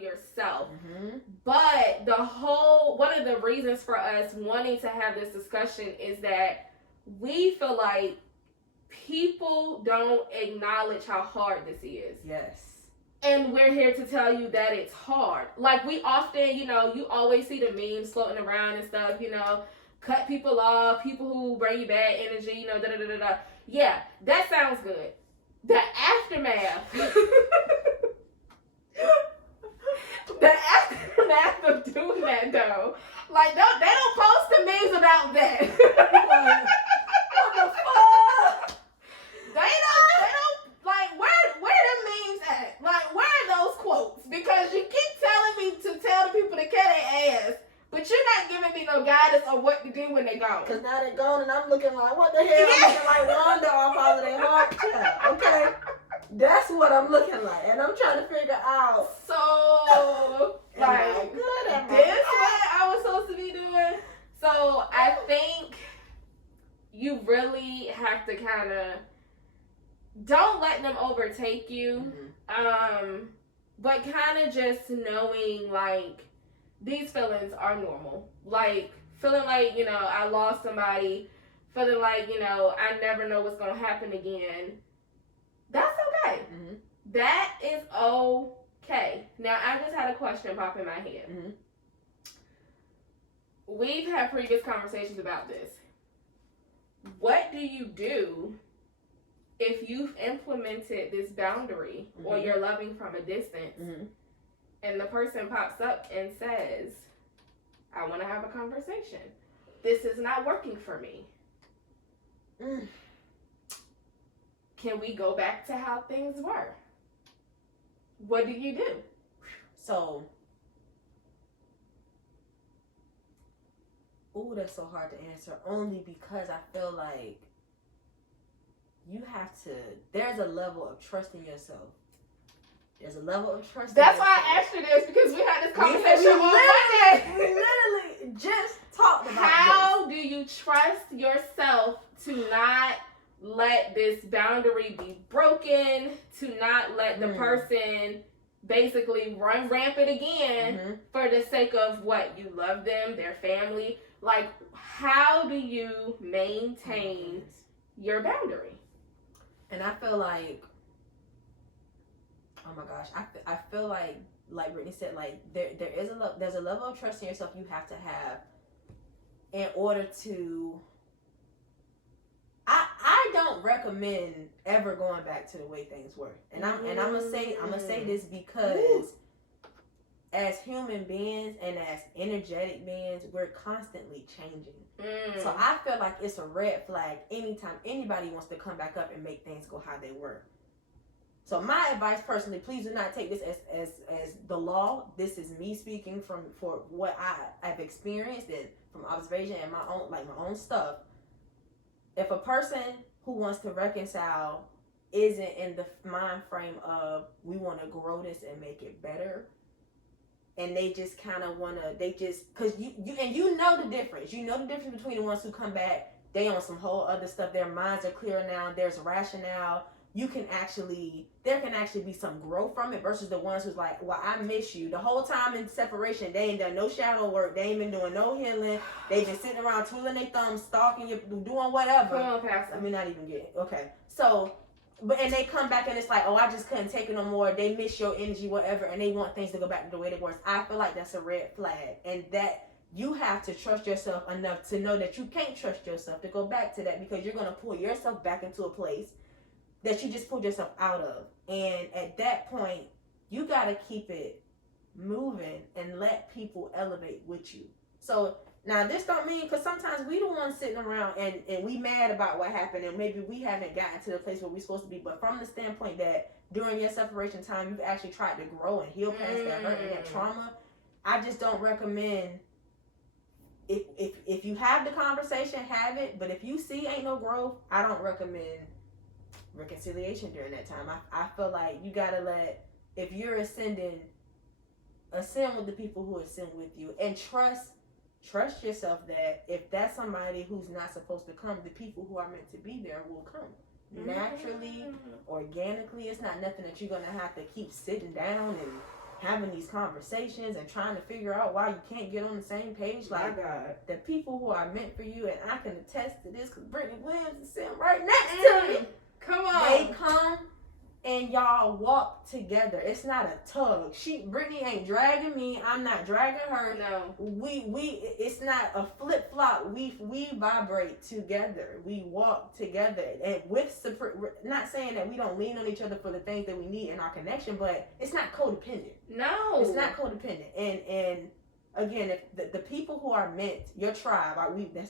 yourself. But one of the reasons for us wanting to have this discussion is that we feel like people don't acknowledge how hard this is. Yes. And we're here to tell you that it's hard. Like, we often, you always see the memes floating around and stuff, cut people off, people who bring you bad energy, da-da-da-da-da. Yeah, that sounds good. The aftermath. The aftermath of doing that, though. Like, they don't post the memes about that. What the fuck? They don't, like, where the memes at? Like, where are those quotes? Because you keep telling me to tell the people to cut their ass, but you're not giving me no guidance on what to do when they gone. Because now they're gone and I'm looking like, what the hell? I'm looking like Wanda off all of their heart child. Okay? That's what I'm looking like. And I'm trying to figure out. So, like, this what I was supposed to be doing? So, I think you really have to kind of, don't let them overtake you. But kind of just knowing, like, these feelings are normal. Like, feeling like, I lost somebody, feeling like, I never know what's going to happen again. That's okay. That is okay. Now, I just had a question pop in my head. We've had previous conversations about this. What do you do if you've implemented this boundary or you're loving from a distance and the person pops up and says, I want to have a conversation. This is not working for me. Can we go back to how things were? What do you do? So, that's so hard to answer. Only because I feel like you have to, there's a level of trust in yourself. There's a level of trust That's in why yourself. I asked you this, because we had this conversation on Monday. We literally just talked about How do you trust yourself to not let this boundary be broken, to not let the person basically run rampant again for the sake of what? You love them, their family. Like, how do you maintain your boundary? And I feel like, oh my gosh, I feel like Brittany said, like there's a level of trust in yourself you have to have in order to. I don't recommend ever going back to the way things were, and I'm gonna say this because as human beings and as energetic beings, we're constantly changing. So I feel like it's a red flag anytime anybody wants to come back up and make things go how they were. So my advice personally, please do not take this as the law. This is me speaking for what I've experienced and from observation and my own stuff. If a person who wants to reconcile isn't in the mind frame of we want to grow this and make it better, and they just kind of want to, because you know the difference. You know the difference between the ones who come back, they on some whole other stuff. Their minds are clearer now. There's rationale. There can actually be some growth from it versus the ones who's like, well, I miss you. The whole time in separation, they ain't done no shadow work. They ain't been doing no healing. They been sitting around twiddling their thumbs, stalking you, doing whatever. Come on, Pastor. I mean, not even getting, okay. So, and they come back and it's like, oh, I just couldn't take it no more. They miss your energy, whatever, and they want things to go back to the way they were. I feel like that's a red flag. And that you have to trust yourself enough to know that you can't trust yourself to go back to that, because you're going to pull yourself back into a place that you just pulled yourself out of. And at that point, you got to keep it moving and let people elevate with you. So now this don't mean, because sometimes we the ones sitting around and we mad about what happened, and maybe we haven't gotten to the place where we're supposed to be. But from the standpoint that during your separation time, you've actually tried to grow and heal past that hurt and that trauma, I just don't recommend, if you have the conversation, have it. But if you see ain't no growth, I don't recommend reconciliation during that time. I feel like you gotta if you're ascend with the people who ascend with you, and trust yourself that if that's somebody who's not supposed to come, the people who are meant to be there will come naturally, organically. It's not nothing that you're gonna have to keep sitting down having these conversations and trying to figure out why you can't get on the same page. Like, God. the people who are meant for you, and I can attest to this because Brittany Williams is sitting right next to me. Come on. They come and y'all walk together. It's not a tug. Brittany ain't dragging me. I'm not dragging her. No. It's not a flip flop. We vibrate together. We walk together, and not saying that we don't lean on each other for the things that we need in our connection, but it's not codependent. No. It's not codependent. And again, if the people who are meant, your tribe,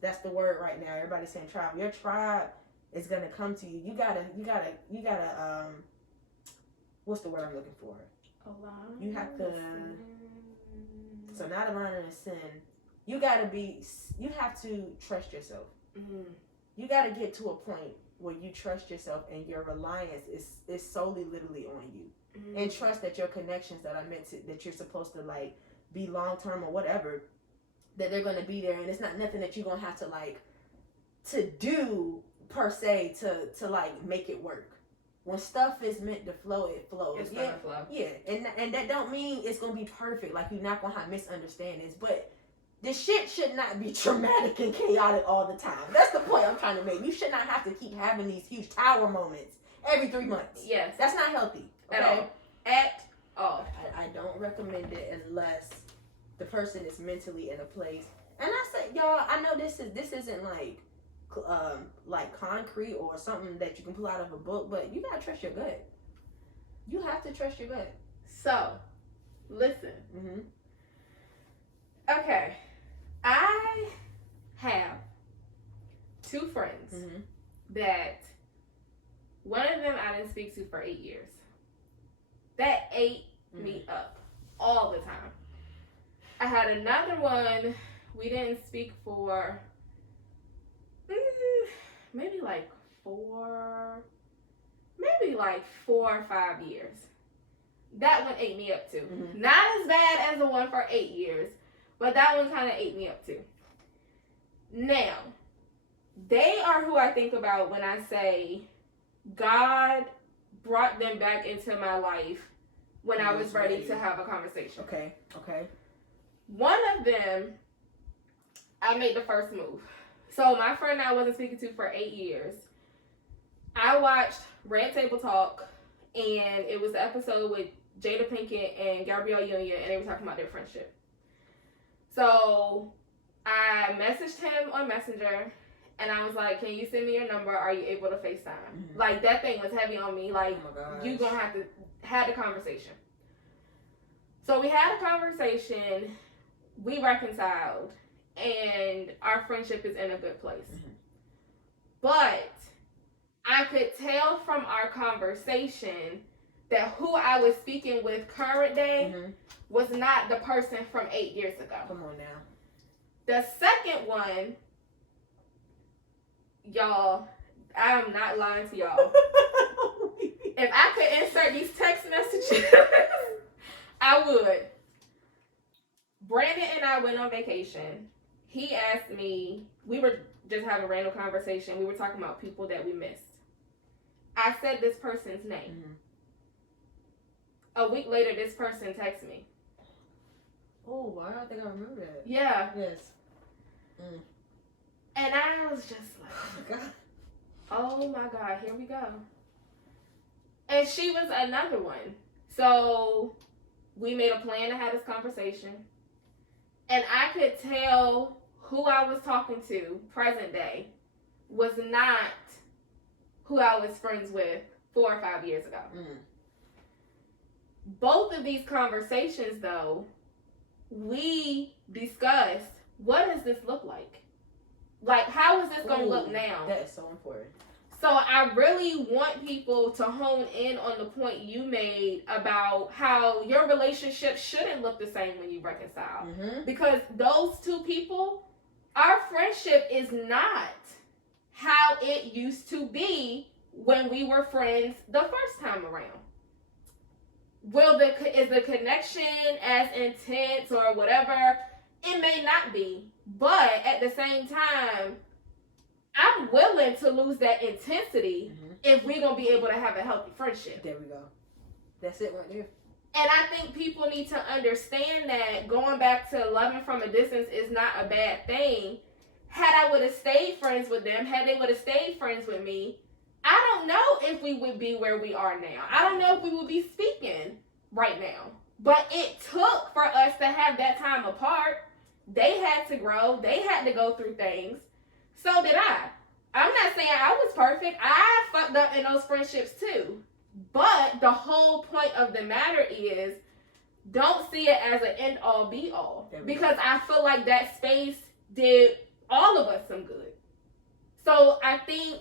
that's the word right now. Everybody's saying tribe. Your tribe is gonna come to you. You gotta what's the word I'm looking for? Align. You have to. So not align in sin. You have to trust yourself. Mm-hmm. You gotta get to a point where you trust yourself and your reliance is solely literally on you. Mm-hmm. And trust that your connections that are meant to, that you're supposed to like be long term or whatever, that they're gonna be there, and it's not nothing that you're gonna have to like to do per se to like make it work. When stuff is meant to flow, it flows. It's gonna flow. Yeah, and that don't mean it's gonna be perfect. Like, you're not gonna have misunderstandings, but the shit should not be traumatic and chaotic all the time. That's the point I'm trying to make. You should not have to keep having these huge tower moments every 3 months. Yes, that's not healthy. Okay? At all. I don't recommend it unless the person is mentally in a place. And I say, y'all, I know this isn't like concrete or something that you can pull out of a book, but you gotta trust your gut. You have to trust your gut. So, listen. Mm-hmm. Okay, I have 2 friends that one of them I didn't speak to for 8 years. That ate me up all the time. I had another one we didn't speak for maybe like 4 or 5 years. That one ate me up too. Mm-hmm. Not as bad as the one for 8 years, but that one kind of ate me up too. Now, they are who I think about when I say God brought them back into my life when I was ready to have a conversation. Okay. One of them, I made the first move. So my friend I wasn't speaking to for 8 years, I watched Red Table Talk, and it was the episode with Jada Pinkett and Gabrielle Union, and they were talking about their friendship. So I messaged him on Messenger, and I was like, can you send me your number? Are you able to FaceTime? Mm-hmm. Like, that thing was heavy on me. Like, you gonna have to have the conversation. So we had a conversation, we reconciled, and our friendship is in a good place. Mm-hmm. But I could tell from our conversation that who I was speaking with current day was not the person from 8 years ago. Come on now. The second one, y'all, I am not lying to y'all. If I could insert these text messages, I would. Brandon and I went on vacation. He asked me, we were just having a random conversation. We were talking about people that we missed. I said this person's name. Mm-hmm. A week later, this person texted me. Oh, I don't think I remember that. Yeah. Yes. Mm. And I was just like, oh my God, here we go. And she was another one. So we made a plan to have this conversation. And I could tell who I was talking to, present day, was not who I was friends with 4 or 5 years ago. Mm. Both of these conversations, though, we discussed, what does this look like? Like, how is this going to look now? That is so important. So I really want people to hone in on the point you made about how your relationship shouldn't look the same when you reconcile. Mm-hmm. Because those 2 people, our friendship is not how it used to be when we were friends the first time around. Is the connection as intense or whatever? It may not be. But at the same time, I'm willing to lose that intensity if we're going to be able to have a healthy friendship. There we go. That's it right there. And I think people need to understand that going back to loving from a distance is not a bad thing. Had I would have stayed friends with them, had they would have stayed friends with me, I don't know if we would be where we are now. I don't know if we would be speaking right now. But it took for us to have that time apart. They had to grow. They had to go through things. So did I. I'm not saying I was perfect. I fucked up in those friendships too. But the whole point of the matter is, don't see it as an end all be all. Because I feel like that space did all of us some good. So I think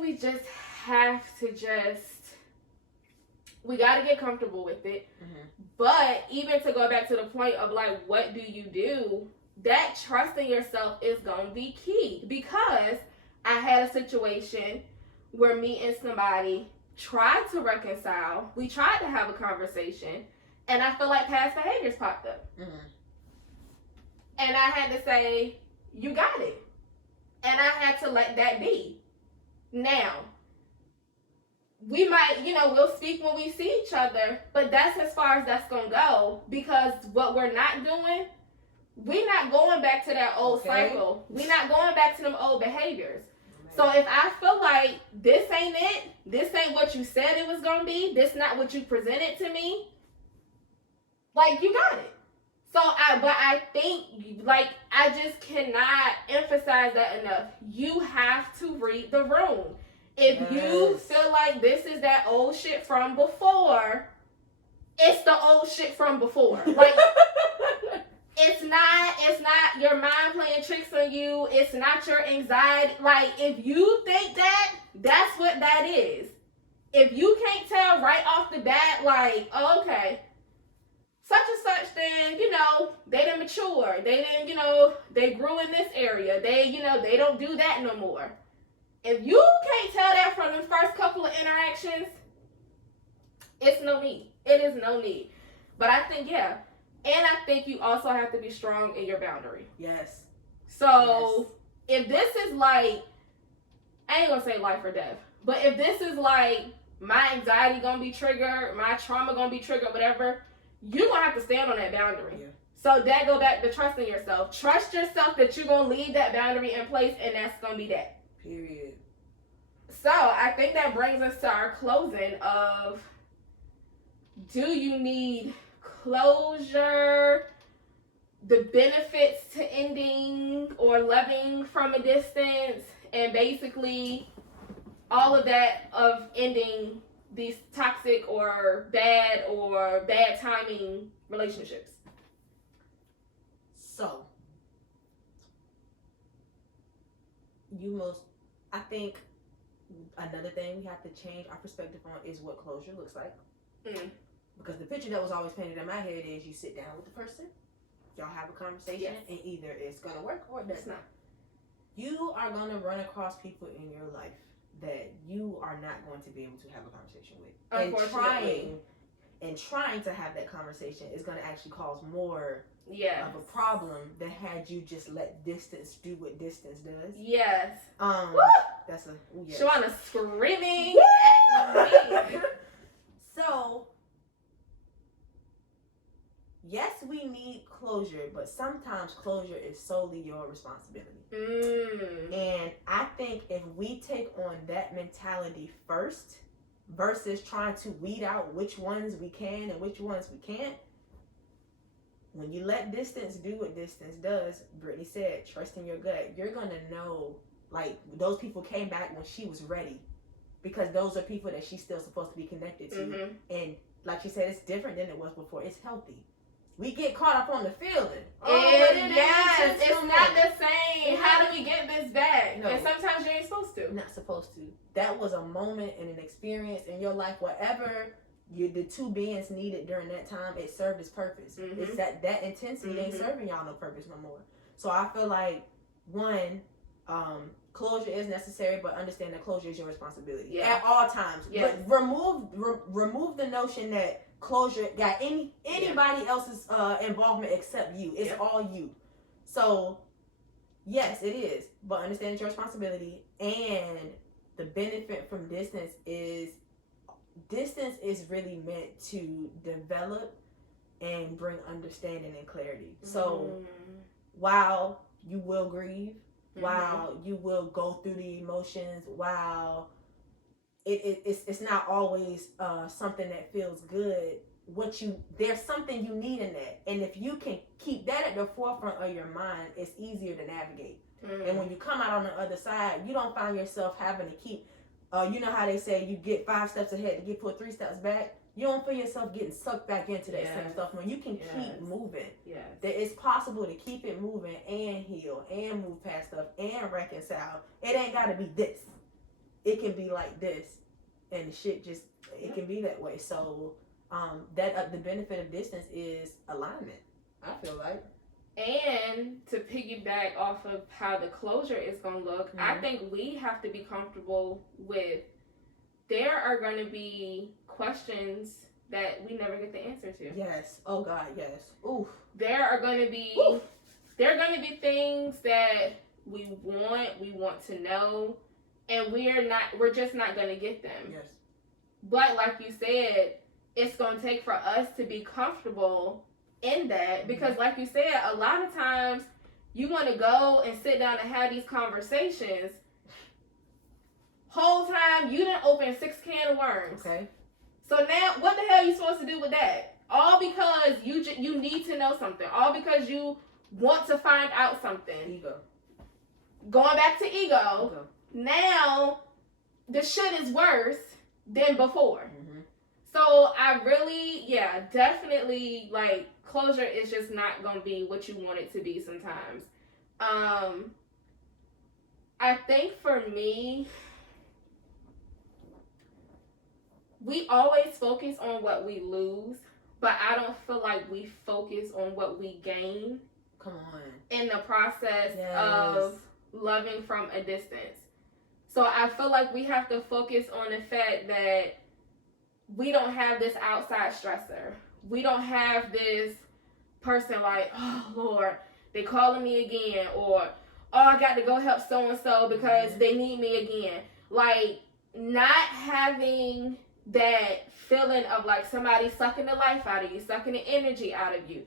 we just have to we got to get comfortable with it. Mm-hmm. But even to go back to the point of like, what do you do? That trust in yourself is going to be key. Because I had a situation where me and somebody tried to reconcile. We tried to have a conversation. And I feel like past behaviors popped up. Mm-hmm. And I had to say, you got it. And I had to let that be. Now, we might, we'll speak when we see each other, but that's as far as that's going to go. Because what we're not doing, we're not going back to that old cycle. We're not going back to them old behaviors. So if I feel like this ain't it, this ain't what you said it was going to be, this not what you presented to me, like, you got it. So I think, like, I just cannot emphasize that enough. You have to read the room. If you feel like this is that old shit from before, it's the old shit from before. Like, it's not your mind playing tricks on you. It's not your anxiety. Like, if you think that, that's what that is. If you can't tell right off the bat, like, oh, okay, such and such, then, they didn't mature. They didn't, they grew in this area. They, they don't do that no more. If you can't tell that from the first couple of interactions, it's no need. It is no need. But I think, yeah. And I think you also have to be strong in your boundary. Yes. So, if this is like, I ain't gonna say life or death, but if this is like, my anxiety gonna be triggered, my trauma gonna be triggered, whatever, you're gonna have to stand on that boundary. Yeah. So that go back to trusting yourself. Trust yourself that you're gonna leave that boundary in place, and that's gonna be that. Period. So I think that brings us to our closing of, do you need closure, the benefits to ending or loving from a distance, and basically all of that of ending these toxic or bad timing relationships. So, I think another thing we have to change our perspective on is what closure looks like. Mm. Because the picture that was always painted in my head is you sit down with the person, y'all have a conversation, and either it's going to work or it's not. You are going to run across people in your life that you are not going to be able to have a conversation with. And trying to have that conversation is going to actually cause more of a problem than had you just let distance do what distance does. Yes. That's a yes. Shawana screaming at me. So, yes, we need closure, but sometimes closure is solely your responsibility. And I think if we take on that mentality first versus trying to weed out which ones we can and which ones we can't, when you let distance do what distance does, Brittany said, trust in your gut, you're going to know, like, those people came back when she was ready. Because those are people that she's still supposed to be connected to. Mm-hmm. And like she said, it's different than it was before. It's healthy. We get caught up on the feeling. It's not the same. How do we get this back? No. And sometimes you ain't supposed to. Not supposed to. That was a moment and an experience in your life. Whatever the two beings needed during that time, it served its purpose. Mm-hmm. It's that intensity ain't serving y'all no purpose no more. So I feel like, one, closure is necessary, but understand that closure is your responsibility at all times. Yes. But remove the notion that closure got anybody else's involvement except you. It's all you. So yes, it is, but understand it's your responsibility, and the benefit from distance is distance is really meant to develop and bring understanding and clarity. So while you will grieve, while you will go through the emotions, while it's not always something that feels good, there's something you need in that, and if you can keep that at the forefront of your mind, it's easier to navigate. And when you come out on the other side, you don't find yourself having to keep you know how they say you get 5 steps ahead to get put 3 steps back. You don't feel yourself getting sucked back into that same stuff. When you can keep moving, that it's possible to keep it moving and heal and move past stuff and reconcile. It ain't got to be this. It can be like this, and the shit just it can be that way. So that the benefit of distance is alignment, I feel like. And to piggyback off of how the closure is going to look, I think we have to be comfortable with there are going to be questions that we never get the answer to. Yes. Oh God, yes. Oof. There are going to be things that we want to know, and we're just not going to get them. Yes. But like you said, it's going to take for us to be comfortable in that, because like you said, a lot of times you want to go and sit down and have these conversations. Whole time you done open 6 cans of worms. Okay. So now what the hell are you supposed to do with that? All because you need to know something. All because you want to find out something. Ego. Going back to ego. Now the shit is worse than before. So I really, definitely, like, closure is just not going to be what you want it to be sometimes. I think for me, we always focus on what we lose, but I don't feel like we focus on what we gain. Come on. In the process of loving from a distance. So I feel like we have to focus on the fact that we don't have this outside stressor. We don't have this person like, oh Lord, they calling me again, or oh, I got to go help so and so because they need me again. Like, not having that feeling of like somebody sucking the life out of you, sucking the energy out of you.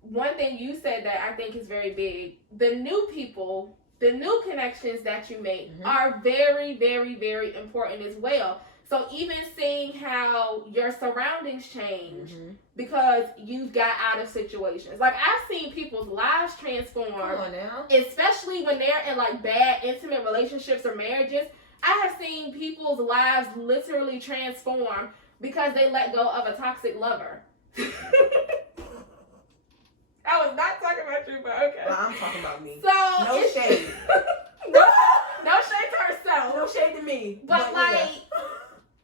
One thing you said that I think is very big: the new people, the new connections that you make are very, very, very important as well. So even seeing how your surroundings change because you've got out of situations. Like, I've seen people's lives transform. Come on now. Especially when they're in like bad, intimate relationships or marriages. I have seen people's lives literally transform because they let go of a toxic lover. I was not talking about you, but okay. Well, I'm talking about me. So no shade. no shade to herself. No shade to me. But like,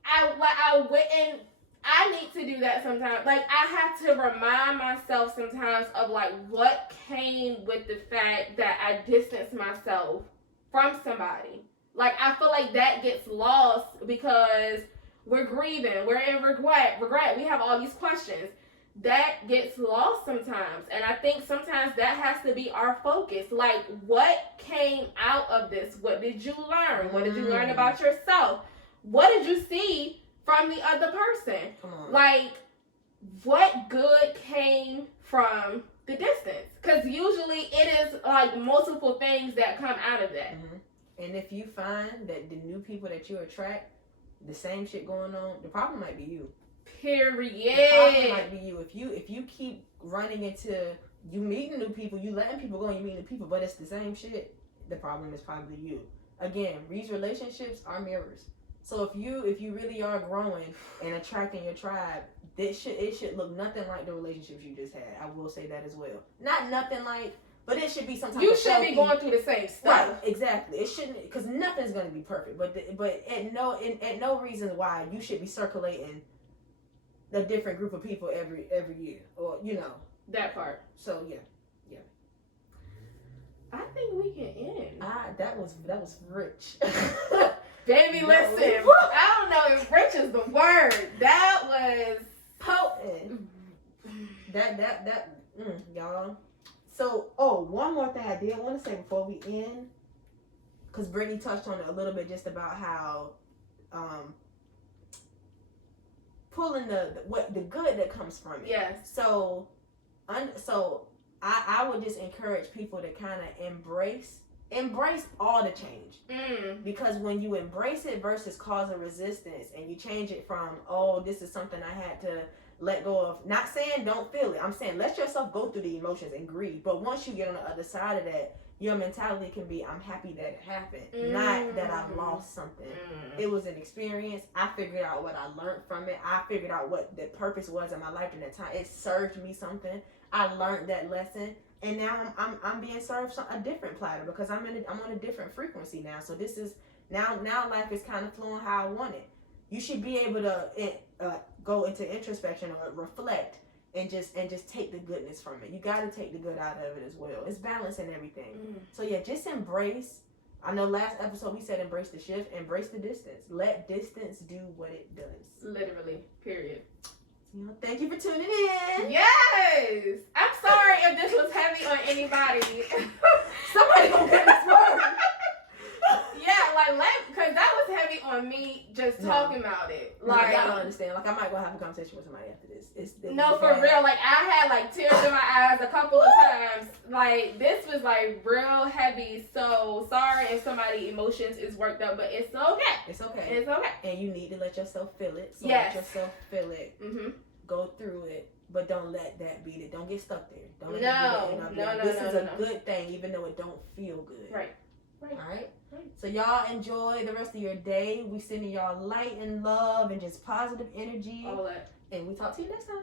I wouldn't. I need to do that sometimes. Like, I have to remind myself sometimes of like what came with the fact that I distanced myself from somebody. Like, I feel like that gets lost because we're grieving, we're in regret. We have all these questions. That gets lost sometimes. And I think sometimes that has to be our focus. Like, what came out of this? What did you learn? What did you learn about yourself? What did you see from the other person? Like, what good came from the distance? Because usually it is like multiple things that come out of that. And if you find that the new people that you attract, the same shit going on, the problem might be you. Period. The problem might be you. If you keep running into, you meeting new people, you letting people go and you meeting new people, but it's the same shit, the problem is probably you. Again, these relationships are mirrors. So if you really are growing and attracting your tribe, it should look nothing like the relationships you just had. I will say that as well. Not nothing like, but it should be some type of should be going through the same stuff. Right, exactly. It shouldn't, because nothing's going to be perfect. But at no reason why you should be circulating a different group of people every year, or that part. So yeah. I think we can end. That was rich. Baby, listen. I don't know if rich is the word. That was potent. Y'all. So, one more thing I did want to say before we end, because Brittany touched on it a little bit, just about how pulling the good that comes from it. Yes. So I would just encourage people to kind of embrace all the change. Because when you embrace it versus cause a resistance, and you change it from, oh, this is something I had to let go of. Not saying don't feel it. I'm saying let yourself go through the emotions and grieve. But once you get on the other side of that, your mentality can be, I'm happy that it happened, not that I've lost something. It was an experience. I figured out what I learned from it. I figured out what the purpose was in my life in that time. It served me something. I learned that lesson, and now I'm being served a different platter because I'm on a different frequency now. So this is now life is kind of flowing how I want it. You should be able to go into introspection or reflect and just take the goodness from it. You got to take the good out of it as well. It's balance and everything. So yeah, just embrace. I know last episode we said embrace the shift, embrace the distance. Let distance do what it does. Literally, period. Thank you for tuning in. Yes! I'm sorry if this was heavy on anybody. Somebody gonna get this word. Yeah, because that was heavy on me just talking about it. Like, y'all don't understand. Like, I might go have a conversation with somebody after this. No, for real. Like, I had like tears in my eyes a couple of times. Like, this was like real heavy. So sorry if somebody's emotions is worked up, but it's okay. It's okay. It's okay. And you need to let yourself feel it. So yes. Let yourself feel it. Go through it. But don't let that beat it. Don't get stuck there. Don't let No. This is a good thing, even though it don't feel good. Right. All right. So y'all enjoy the rest of your day. We sending y'all light and love and just positive energy. All that. And we talk to you next time.